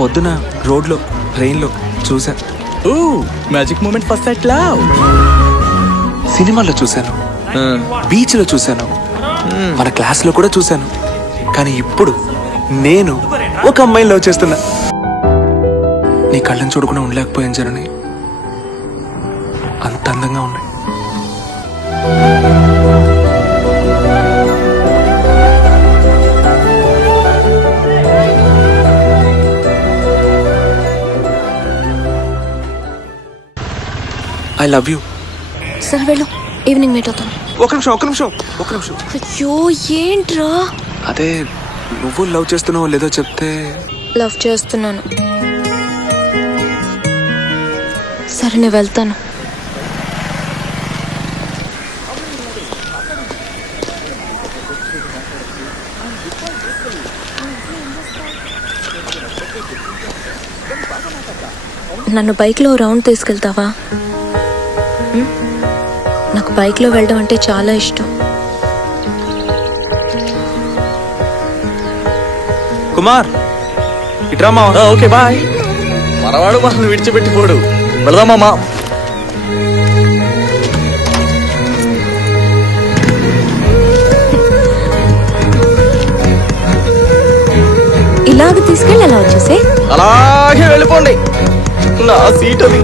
పొద్దున రోడ్లో ట్రైన్లో చూసా. Magic moment first sight love. సినిమాలో చూశాను, బీచ్లో చూశాను, మన క్లాస్లో కూడా చూశాను. కానీ ఇప్పుడు నేను ఒక అమ్మాయిని లవ్ చేస్తున్నా. నీ కళ్ళని చూడకుండా ఉండలేకపోయాను జనని, అంత అందంగా ఉన్నాయి. I love you. సరే వెళ్ళు, ఈవినింగ్ మీట్ అవుతాం. ఒక నిమిషం. అయ్యో ఏంట్రా? అదే నువ్వు లవ్ చేస్తున్నావో లేదో చెప్తే. లవ్ చేస్తున్నాను. సరే నేను వెళ్తాను. నన్ను బైక్లో రౌండ్ తీసుకెళ్తావా? నాకు బైక్లో వెళ్ళడం అంటే చాలా ఇష్టం. కుమార్ ఇట్రామా. Okay bye. మనవాడు మనల్ని విడిచిపెట్టిపోడు. వెళదామా? ఇలాగ తీసుకెళ్ళి అలా వచ్చేసే. అలాగే వెళ్ళిపోండి, నా సీట్ అది.